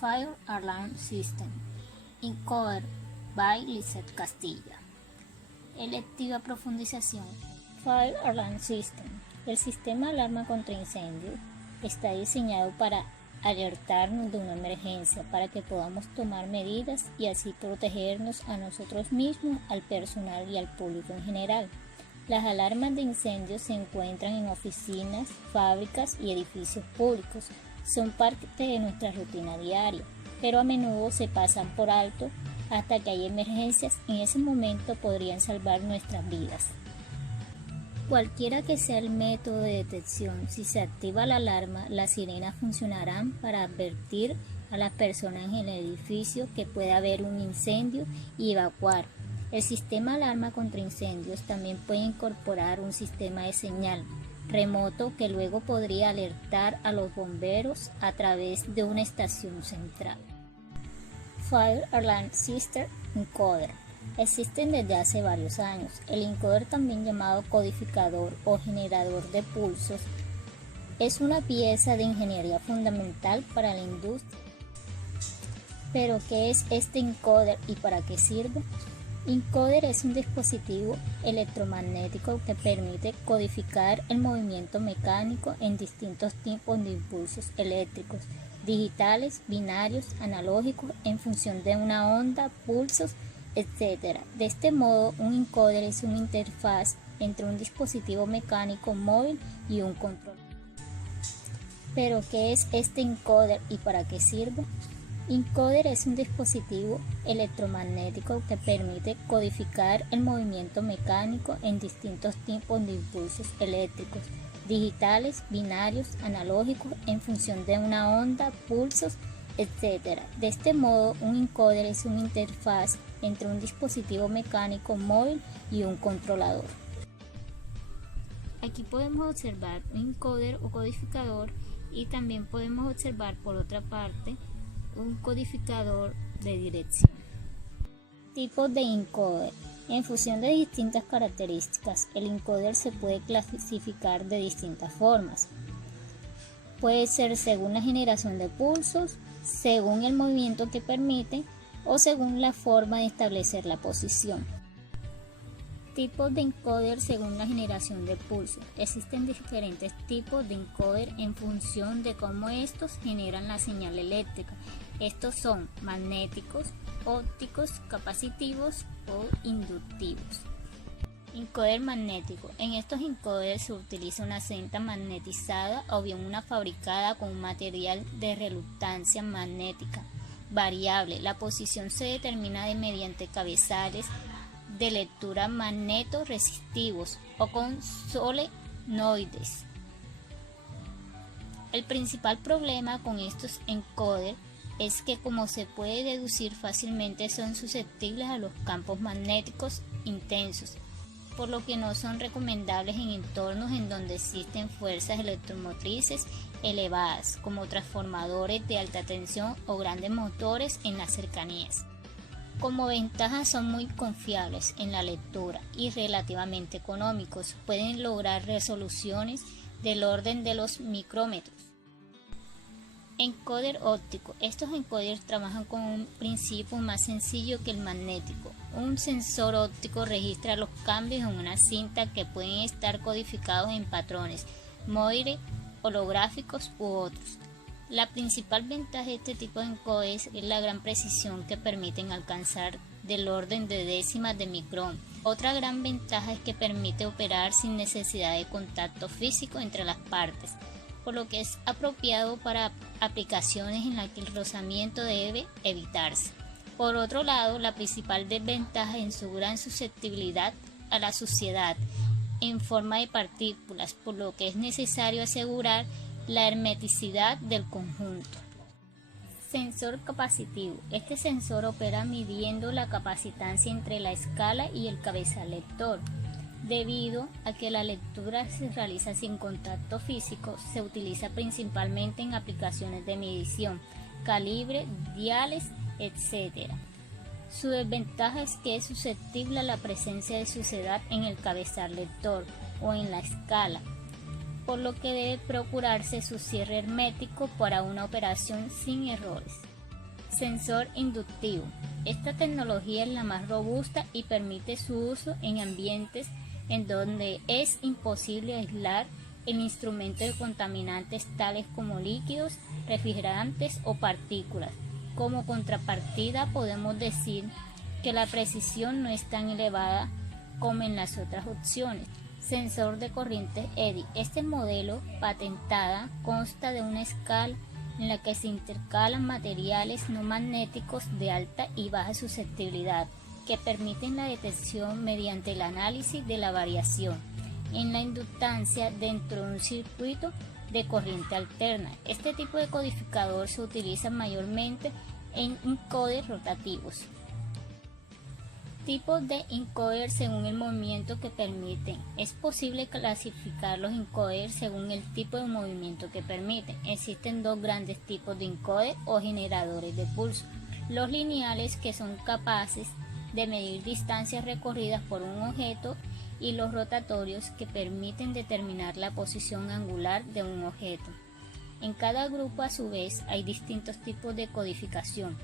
Fire Alarm System, Encoder by Lizeth Castilla. Electiva profundización. Fire Alarm System. El sistema de alarma contra incendios está diseñado para alertarnos de una emergencia, para que podamos tomar medidas y así protegernos a nosotros mismos, al personal y al público en general. Las alarmas de incendios se encuentran en oficinas, fábricas y edificios públicos. Son parte de nuestra rutina diaria, pero a menudo se pasan por alto hasta que hay emergencias. En ese momento podrían salvar nuestras vidas. Cualquiera que sea el método de detección, si se activa la alarma, las sirenas funcionarán para advertir a las personas en el edificio que puede haber un incendio y evacuar. El sistema de alarma contra incendios también puede incorporar un sistema de señal remoto que luego podría alertar a los bomberos a través de una estación central. Fire Alarm System Encoder. Existen desde hace varios años. El encoder, también llamado codificador o generador de pulsos, es una pieza de ingeniería fundamental para la industria. ¿Pero qué es este encoder y para qué sirve? Encoder es un dispositivo electromagnético que permite codificar el movimiento mecánico en distintos tipos de impulsos eléctricos, digitales, binarios, analógicos, en función de una onda, pulsos, etc. De este modo, un encoder es una interfaz entre un dispositivo mecánico móvil y un control. ¿Pero qué es este encoder y para qué sirve? Encoder es un dispositivo electromagnético que permite codificar el movimiento mecánico en distintos tipos de impulsos eléctricos, digitales, binarios, analógicos, en función de una onda, pulsos, etc. De este modo, un encoder es una interfaz entre un dispositivo mecánico móvil y un controlador. Aquí podemos observar un encoder o codificador, y también podemos observar por otra parte un codificador de dirección. Tipos de encoder. En función de distintas características, el encoder se puede clasificar de distintas formas. Puede ser según la generación de pulsos, según el movimiento que permite o según la forma de establecer la posición. Tipos de encoder según la generación de pulsos. Existen diferentes tipos de encoder en función de cómo estos generan la señal eléctrica. Estos son magnéticos, ópticos, capacitivos o inductivos. Encoder magnético. En estos encoders se utiliza una cinta magnetizada o bien una fabricada con un material de reluctancia magnética variable. La posición se determina mediante cabezales de lectura magneto-resistivos o con solenoides. El principal problema con estos encoders es que, como se puede deducir fácilmente, son susceptibles a los campos magnéticos intensos, por lo que no son recomendables en entornos en donde existen fuerzas electromotrices elevadas, como transformadores de alta tensión o grandes motores en las cercanías. Como ventajas, son muy confiables en la lectura y relativamente económicos. Pueden lograr resoluciones del orden de los micrómetros. Encoder óptico. Estos encoders trabajan con un principio más sencillo que el magnético. Un sensor óptico registra los cambios en una cinta que pueden estar codificados en patrones, móviles, holográficos u otros. La principal ventaja de este tipo de encoders es la gran precisión que permiten alcanzar, del orden de décimas de micrón. Otra gran ventaja es que permite operar sin necesidad de contacto físico entre las partes, por lo que es apropiado para aplicaciones en las que el rozamiento debe evitarse. Por otro lado, la principal desventaja es su gran susceptibilidad a la suciedad en forma de partículas, por lo que es necesario asegurar la hermeticidad del conjunto. Sensor capacitivo. Este sensor opera midiendo la capacitancia entre la escala y el cabezal lector. Debido a que la lectura se realiza sin contacto físico, se utiliza principalmente en aplicaciones de medición, calibre, diales, etc. Su desventaja es que es susceptible a la presencia de suciedad en el cabezal lector o en la escala, por lo que debe procurarse su cierre hermético para una operación sin errores. Sensor inductivo. Esta tecnología es la más robusta y permite su uso en ambientes en donde es imposible aislar el instrumento de contaminantes tales como líquidos, refrigerantes o partículas. Como contrapartida podemos decir que la precisión no es tan elevada como en las otras opciones. Sensor de corriente Eddy. Este modelo patentada consta de una escala en la que se intercalan materiales no magnéticos de alta y baja susceptibilidad que permiten la detección mediante el análisis de la variación en la inductancia dentro de un circuito de corriente alterna. Este tipo de codificador se utiliza mayormente en encoders rotativos. Tipos de encoder según el movimiento que permiten. Es posible clasificar los encoders según el tipo de movimiento que permiten. Existen dos grandes tipos de encoder o generadores de pulso. Los lineales, que son capaces de medir distancias recorridas por un objeto, y los rotatorios, que permiten determinar la posición angular de un objeto. En cada grupo, a su vez, hay distintos tipos de codificación,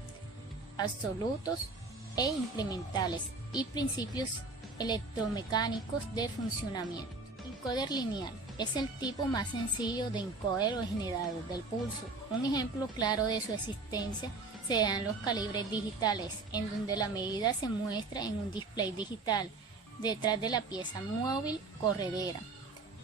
absolutos e incrementales, y principios electromecánicos de funcionamiento. Encoder lineal es el tipo más sencillo de encoder o generador del pulso. Un ejemplo claro de su existencia se da en los calibres digitales, en donde la medida se muestra en un display digital detrás de la pieza móvil corredera.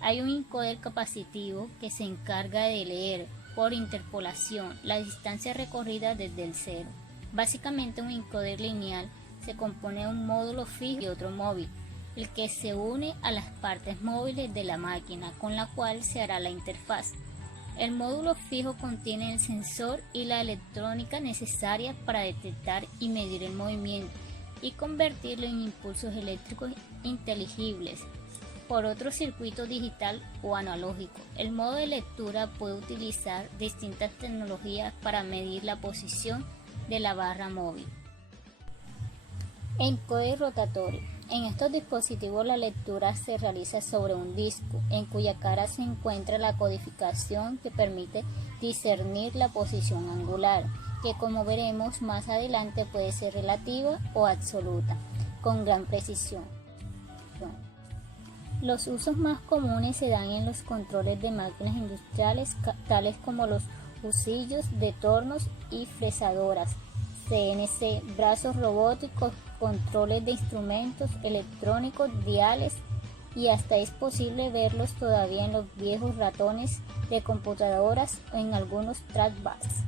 Hay un encoder capacitivo que se encarga de leer por interpolación la distancia recorrida desde el cero. Básicamente, un encoder lineal se compone de un módulo fijo y otro móvil, el que se une a las partes móviles de la máquina con la cual se hará la interfaz. El módulo fijo contiene el sensor y la electrónica necesaria para detectar y medir el movimiento y convertirlo en impulsos eléctricos inteligibles por otro circuito digital o analógico. El modo de lectura puede utilizar distintas tecnologías para medir la posición de la barra móvil. Encoder rotatorio. En estos dispositivos la lectura se realiza sobre un disco, en cuya cara se encuentra la codificación que permite discernir la posición angular, que como veremos más adelante puede ser relativa o absoluta, con gran precisión. Los usos más comunes se dan en los controles de máquinas industriales, tales como los husillos de tornos y fresadoras, CNC, brazos robóticos, controles de instrumentos electrónicos, diales, y hasta es posible verlos todavía en los viejos ratones de computadoras o en algunos trackpads.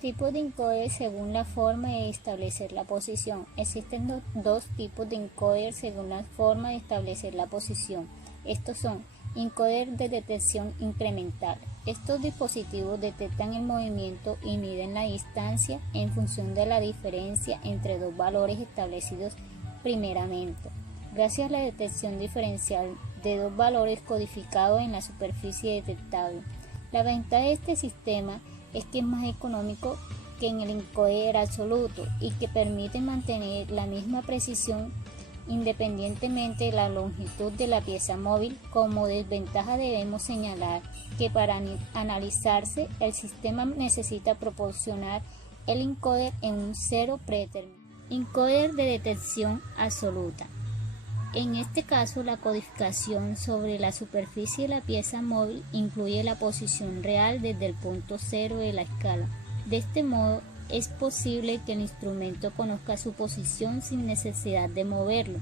Tipos de encoder según la forma de establecer la posición. Existen dos tipos de encoder según la forma de establecer la posición. Estos son encoder de detección incremental. Estos dispositivos detectan el movimiento y miden la distancia en función de la diferencia entre dos valores establecidos primeramente, gracias a la detección diferencial de dos valores codificados en la superficie detectable. La ventaja de este sistema es que es más económico que en el encoder absoluto y que permite mantener la misma precisión independientemente de la longitud de la pieza móvil. Como desventaja debemos señalar que para analizarse el sistema necesita proporcionar el encoder en un cero predeterminado. Encoder de detección absoluta. En este caso, la codificación sobre la superficie de la pieza móvil incluye la posición real desde el punto cero de la escala. De este modo, es posible que el instrumento conozca su posición sin necesidad de moverlo.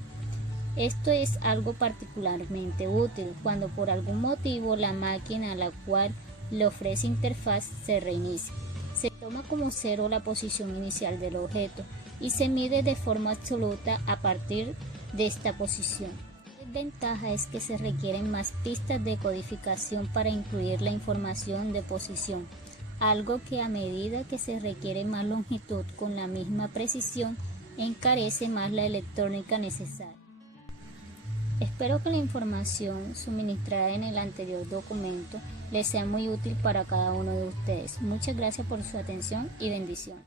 Esto es algo particularmente útil cuando por algún motivo la máquina a la cual le ofrece interfaz se reinicia. Se toma como cero la posición inicial del objeto y se mide de forma absoluta a partir de esta posición. La desventaja es que se requieren más pistas de codificación para incluir la información de posición, algo que a medida que se requiere más longitud con la misma precisión, encarece más la electrónica necesaria. Espero que la información suministrada en el anterior documento les sea muy útil para cada uno de ustedes. Muchas gracias por su atención y bendición.